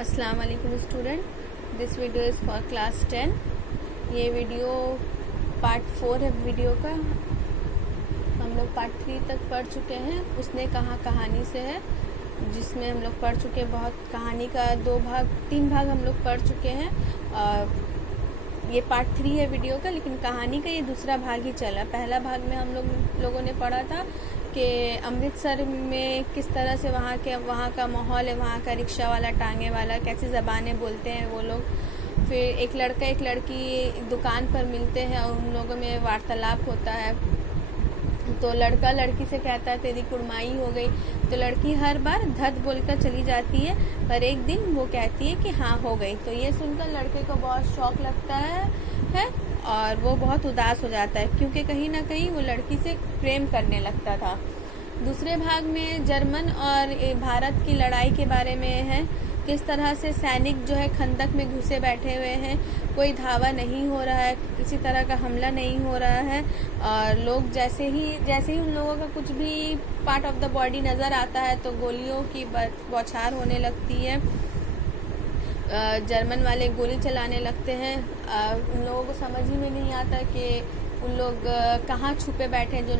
अस्सलाम वालेकुम student, this video is for class 10। ये वीडियो पार्ट 4 है वीडियो का। हम लोग पार्ट 3 तक पढ़ चुके हैं। उसने कहा कहानी से है, जिसमें हम लोग पढ़ चुके हैं। बहुत कहानी का 3 भाग हम लोग पढ़ चुके हैं। ये पार्ट 3 है वीडियो का, लेकिन कहानी का ये दूसरा भाग ही चला। पहला भाग में हम लोगों ने पढ़ा था कि अमृतसर में किस तरह से वहाँ का माहौल है, वहाँ का रिक्शा वाला, टांगे वाला, कैसी ज़बानें बोलते हैं वो लोग। फिर एक लड़का एक लड़की दुकान पर मिलते हैं और उन लोगों में वार्तालाप होता है। तो लड़का लड़की से कहता है तेरी कुड़माई हो गई, तो लड़की हर बार धत बोलकर चली जाती है, पर एक दिन वो कहती है कि हाँ हो गई। तो ये सुनकर लड़के को बहुत शौक लगता है और वो बहुत उदास हो जाता है, क्योंकि कहीं ना कहीं वो लड़की से प्रेम करने लगता था। दूसरे भाग में जर्मन और भारत की लड़ाई के बारे में है, किस तरह से सैनिक जो है खंदक में घुसे बैठे हुए हैं, कोई धावा नहीं हो रहा है, किसी तरह का हमला नहीं हो रहा है, और लोग जैसे ही उन लोगों का कुछ भी पार्ट ऑफ द बॉडी नज़र आता है तो गोलियों की बौछार होने लगती है। जर्मन वाले गोली चलाने लगते हैं। उन लोगों को समझ ही में नहीं आता कि उन लोग कहाँ छुपे बैठे हैं, जो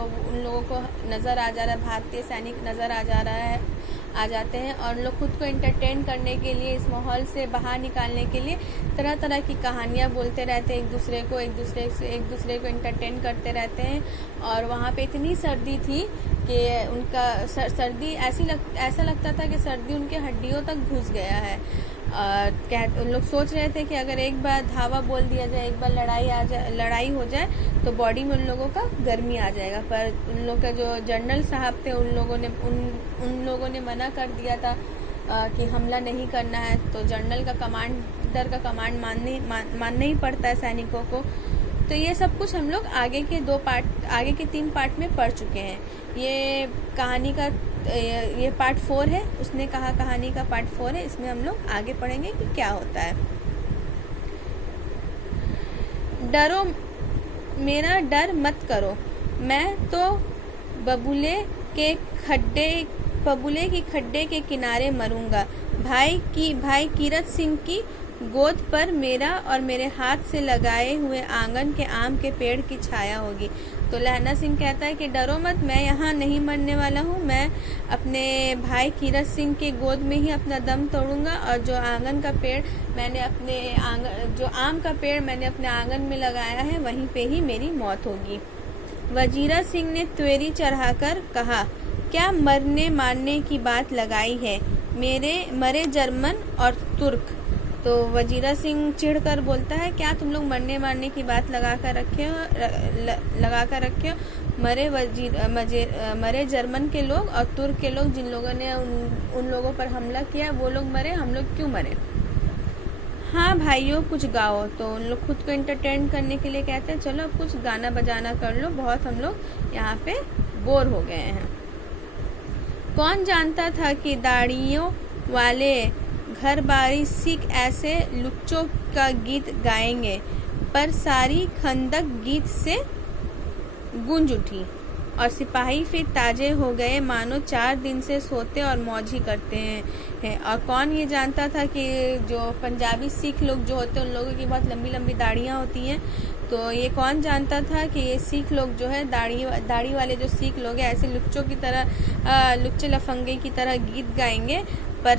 उन लोगों को नज़र आ जा रहा है, भारतीय सैनिक नज़र आ जाते हैं। और उन लोग खुद को एंटरटेन करने के लिए, इस माहौल से बाहर निकालने के लिए तरह तरह की कहानियाँ बोलते रहते हैं, एक दूसरे को एंटरटेन करते रहते हैं। और वहाँ पे इतनी सर्दी थी कि उनका सर्दी ऐसा लगता था कि सर्दी उनके हड्डियों तक घुस गया है। उन लोग सोच रहे थे कि अगर एक बार धावा बोल दिया जाए, एक बार लड़ाई हो जाए तो बॉडी में उन लोगों का गर्मी आ जाएगा। पर उन लोग का जो जनरल साहब थे, उन लोगों ने मना कर दिया था कि हमला नहीं करना है। तो जनरल का कमांडर का कमांड मानना ही पड़ता है सैनिकों को। तो ये सब कुछ हम लोग आगे के 3 पार्ट में पढ़ चुके हैं। ये कहानी का ये पार्ट 4 है। उसने कहा कहानी का पार्ट 4 है। इसमें हम लोग आगे पढ़ेंगे कि क्या होता है। डरो, मेरा डर मत करो, मैं तो बबूले के खड्डे के किनारे मरूंगा। भाई कीरत सिंह की गोद पर मेरा और मेरे हाथ से लगाए हुए आंगन के आम के पेड़ की छाया होगी। तो लहना सिंह कहता है कि डरो मत, मैं यहाँ नहीं मरने वाला हूँ। मैं अपने भाई कीरत सिंह के गोद में ही अपना दम तोड़ूंगा, और जो आम का पेड़ मैंने अपने आंगन में लगाया है, वहीं पे ही मेरी मौत होगी। वजीरा सिंह ने त्वेरी चढ़ाकर कहा, क्या मरने मारने की बात लगाई है, मरे जर्मन और तुर्क। तो वजीरा सिंह चिढ़कर बोलता है, क्या तुम लोग मरने मारने की बात लगा कर रखे हो। मरे जर्मन के लोग और तुर्क के लोग, जिन लोगों ने उन लोगों पर हमला किया, वो लोग मरे, हम लोग क्यों मरे। हाँ भाइयों, कुछ गाओ। तो उन लोग खुद को एंटरटेन करने के लिए कहते हैं, चलो अब कुछ गाना बजाना कर लो, बहुत हम लोग यहाँ पे बोर हो गए हैं। कौन जानता था कि दाढ़ियों वाले घर बारी सिख ऐसे लुच्चों का गीत गाएंगे। पर सारी खंदक गीत से गूंज उठी और सिपाही फिर ताजे हो गए, मानो 4 दिन से सोते और मौज ही करते हैं। और कौन ये जानता था कि जो पंजाबी सिख लोग जो होते हैं, उन लोगों की बहुत लंबी लंबी दाढ़ियाँ होती हैं। तो ये कौन जानता था कि ये सिख लोग जो है, दाढ़ी वाले जो सिख लोग हैं, ऐसे लुच्चों की तरह, लुच्चे लफंगे की तरह गीत गाएंगे। पर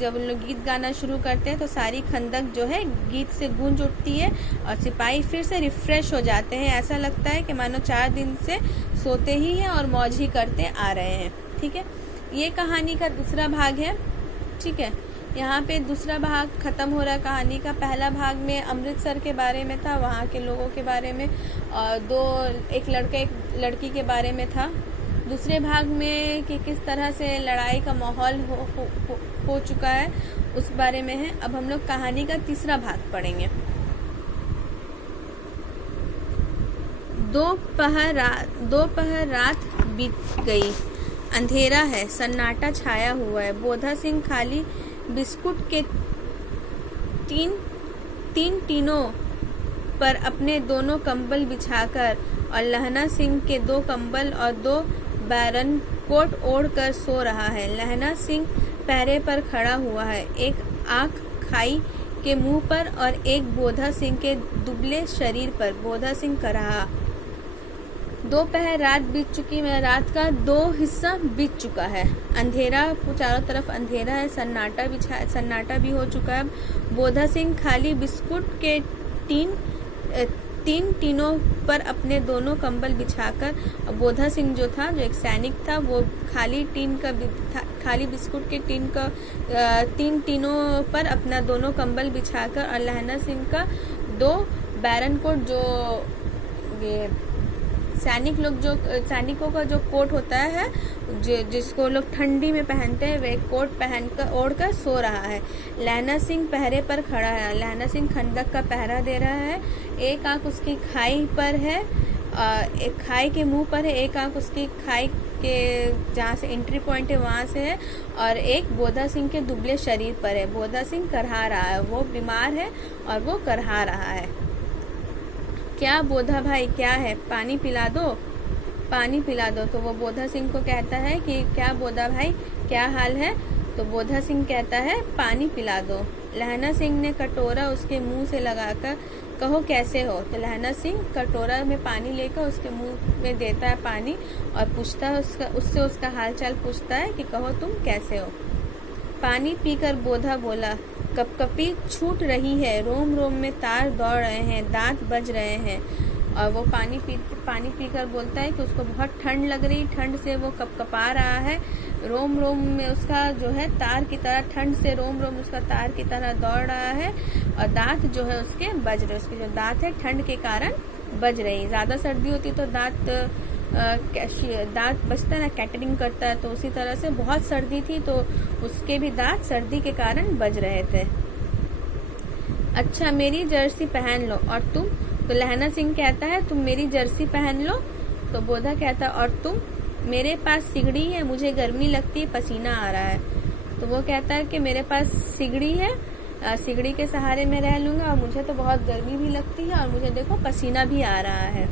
जब उन लोग गीत गाना शुरू करते हैं तो सारी खंदक जो है गीत से गूंज उठती है और सिपाही फिर से रिफ्रेश हो जाते हैं। ऐसा लगता है कि मानो 4 दिन से सोते ही हैं और मौज ही करते आ रहे हैं। ठीक है, ये कहानी का दूसरा भाग है। ठीक है, यहाँ पे दूसरा भाग खत्म हो रहा है कहानी का। पहला भाग में अमृतसर के बारे में था, वहाँ के लोगों के बारे में, और एक लड़का एक लड़की के बारे में था। दूसरे भाग में कि किस तरह से लड़ाई का माहौल हो चुका है, उस बारे में है। अब हम लोग कहानी का तीसरा भाग पढ़ेंगे। दोपहर रात बीत गई, अंधेरा है, सन्नाटा छाया हुआ है। बोधा सिंह खाली बिस्कुट के 3 टीनों पर अपने दोनों कंबल बिछाकर, और लहना सिंह के 2 कंबल और 2 बैरन कोट ओढ़कर सो रहा है। लहना सिंह पहरे पर खड़ा हुआ है, एक आंख खाई के मुंह पर और एक बोधा सिंह के दुबले शरीर पर। बोधा सिंह कराहा। दोपहर, रात बीत चुकी है, रात का 2 हिस्सा बीत चुका है। अंधेरा, चारों तरफ अंधेरा है, सन्नाटा भी हो चुका है। बोधा सिंह खाली बिस्कुट के तीन टीनों पर अपने दोनों कंबल बिछाकर, बोधा सिंह जो था, जो एक सैनिक था, वो खाली बिस्कुट के 3 टीनों पर अपना दोनों कंबल बिछाकर, और लहना सिंह का 2 बैरन कोट, जो ये सैनिकों का जो कोट होता है, जिसको लोग ठंडी में पहनते हैं, वह कोट पहनकर ओढ़कर सो रहा है। लहना सिंह पहरे पर खड़ा है। लहना सिंह खंडक का पहरा दे रहा है। एक आंख उसकी खाई पर है, एक खाई के मुंह पर है, एक आंख उसकी खाई के जहाँ से एंट्री पॉइंट है वहाँ से है, और एक बोधा सिंह के दुबले शरीर पर है। बोधा सिंह करहा रहा है, वो बीमार है और वो करहा रहा है। क्या बोधा भाई, क्या है, पानी पिला दो, पानी पिला दो। तो वो बोधा सिंह को कहता है कि क्या बोधा भाई, क्या हाल है। तो बोधा सिंह कहता है पानी पिला दो। लहना सिंह ने कटोरा उसके मुंह से लगाकर, कहो कैसे हो। तो लहना सिंह कटोरा में पानी लेकर उसके मुंह में देता है पानी, और पूछता है उससे उसका हालचाल पूछता है कि कहो तुम कैसे हो। पानी पीकर बोधा बोला, कपकपी छूट रही है, रोम रोम में तार दौड़ रहे हैं, दांत बज रहे हैं। और वो पानी पीकर बोलता है कि उसको बहुत ठंड लग रही, ठंड से वो कपकपा रहा है, रोम रोम में उसका जो है तार की तरह, ठंड से रोम रोम उसका तार की तरह दौड़ रहा है, और दांत जो है उसके बज रहे, उसके जो दांत है ठंड के कारण बज रही। ज्यादा सर्दी होती तो दांत बजता है ना, कैटरिंग करता है, तो उसी तरह से बहुत सर्दी थी तो उसके भी दांत सर्दी के कारण बज रहे थे। अच्छा, मेरी जर्सी पहन लो, और तुम। तो लहना सिंह कहता है तुम मेरी जर्सी पहन लो। तो बोधा कहता है और तुम। मेरे पास सिगड़ी है, मुझे गर्मी लगती है, पसीना आ रहा है। तो वो कहता है कि मेरे पास सिगड़ी है, सिगड़ी के सहारे मैं रह लूंगा, और मुझे तो बहुत गर्मी भी लगती है, और मुझे देखो पसीना भी आ रहा है।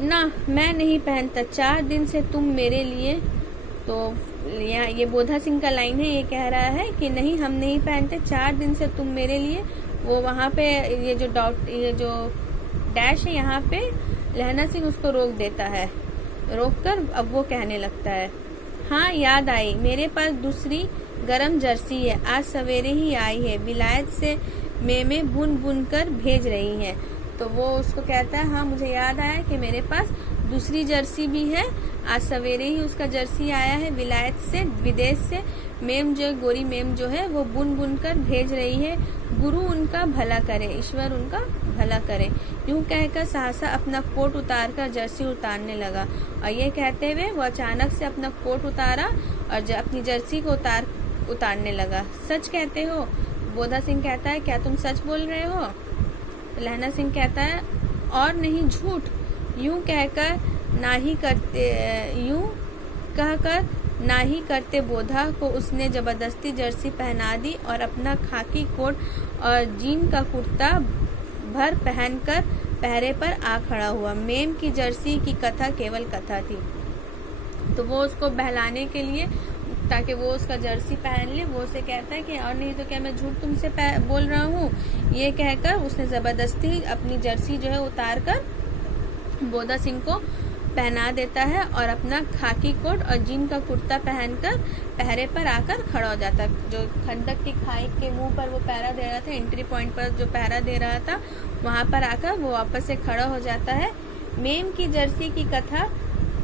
ना, मैं नहीं पहनता, 4 दिन से तुम मेरे लिए। तो ये बोधा सिंह का लाइन है, ये कह रहा है कि नहीं हम नहीं पहनते, 4 दिन से तुम मेरे लिए। वो वहाँ पे ये जो डैश है यहाँ पे लहना सिंह उसको रोक देता है, रोककर अब वो कहने लगता है, हाँ याद आई, मेरे पास दूसरी गरम जर्सी है, आज सवेरे ही आई है, विलायत से मेमे बुन बुन कर भेज रही है। तो वो उसको कहता है हाँ मुझे याद आया कि मेरे पास दूसरी जर्सी भी है, आज सवेरे ही उसका जर्सी आया है विलायत से, विदेश से। मेम जो गोरी मेम जो है वो बुन बुन कर भेज रही है, गुरु उनका भला करे, ईश्वर उनका भला करे। यूं कहकर सहसा अपना कोट उतार कर जर्सी उतारने लगा, और ये कहते हुए वो अचानक से अपना कोट उतारा और अपनी जर्सी को उतारने लगा। सच कहते हो? बोधा सिंह कहता है क्या तुम सच बोल रहे हो? लहना सिंह कहता है और नहीं झूठ। यूं कहकर ना ही करते बोधा को उसने जबरदस्ती जर्सी पहना दी और अपना खाकी कोट और जीन का कुर्ता भर पहनकर पहरे पर आ खड़ा हुआ। मेम की जर्सी की कथा केवल कथा थी, तो वो उसको बहलाने के लिए, ताकि वो उसका जर्सी पहन ले, वो उसे कहता है कि और नहीं तो क्या मैं झूठ तुमसे बोल रहा हूँ। ये कहकर उसने जबरदस्ती अपनी जर्सी जो है उतार कर बोधा सिंह को पहना देता है और अपना खाकी कोट और जीन का कुर्ता पहनकर पहरे पर आकर खड़ा हो जाता है। जो खंडक की खाई के मुंह पर वो पहरा दे रहा था, एंट्री पॉइंट पर जो पहरा दे रहा था, वहां पर आकर वो वापस से खड़ा हो जाता है। मेम की जर्सी की कथा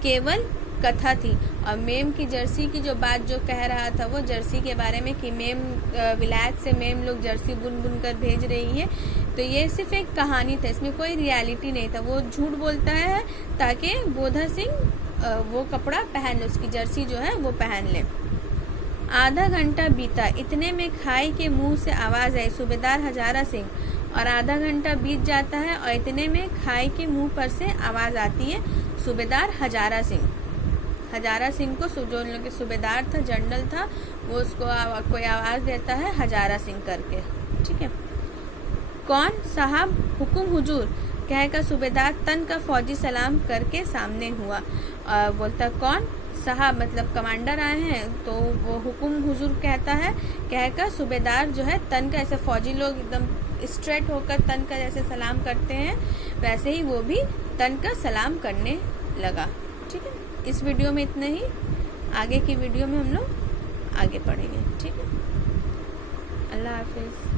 केवल कथा थी, और मेम की जर्सी की जो बात जो कह रहा था वो जर्सी के बारे में कि मेम विलायत से मेम लोग जर्सी बुन बुन कर भेज रही है, तो ये सिर्फ एक कहानी था, इसमें कोई रियलिटी नहीं था। वो झूठ बोलता है ताकि बोधा सिंह वो कपड़ा पहन ले, उसकी जर्सी जो है वो पहन ले। आधा घंटा बीता, इतने में खाई के मुंह से आवाज आई, सूबेदार हजारा सिंह। और आधा घंटा बीत जाता है और इतने में खाई के मुंह पर से आवाज आती है, सूबेदार हजारा सिंह। हजारा सिंह को जो उन लोग के सूबेदार था, जनरल था, वो उसको कोई आवाज देता है हजारा सिंह करके, ठीक है। कौन साहब? हुकुम हुजूर, कहकर सूबेदार तन का फौजी सलाम करके सामने हुआ और बोलता कौन? साहब मतलब कमांडर आए हैं, तो वो हुकुम हुजूर कहता है, कहकर सूबेदार जो है तन का, ऐसे फौजी लोग एकदम स्ट्रेट होकर तन का जैसे सलाम करते हैं, वैसे ही वो भी तन का सलाम करने लगा। ठीक है, इस वीडियो में इतना ही, आगे की वीडियो में हम लोग आगे पढ़ेंगे। ठीक है, अल्लाह हाफिज।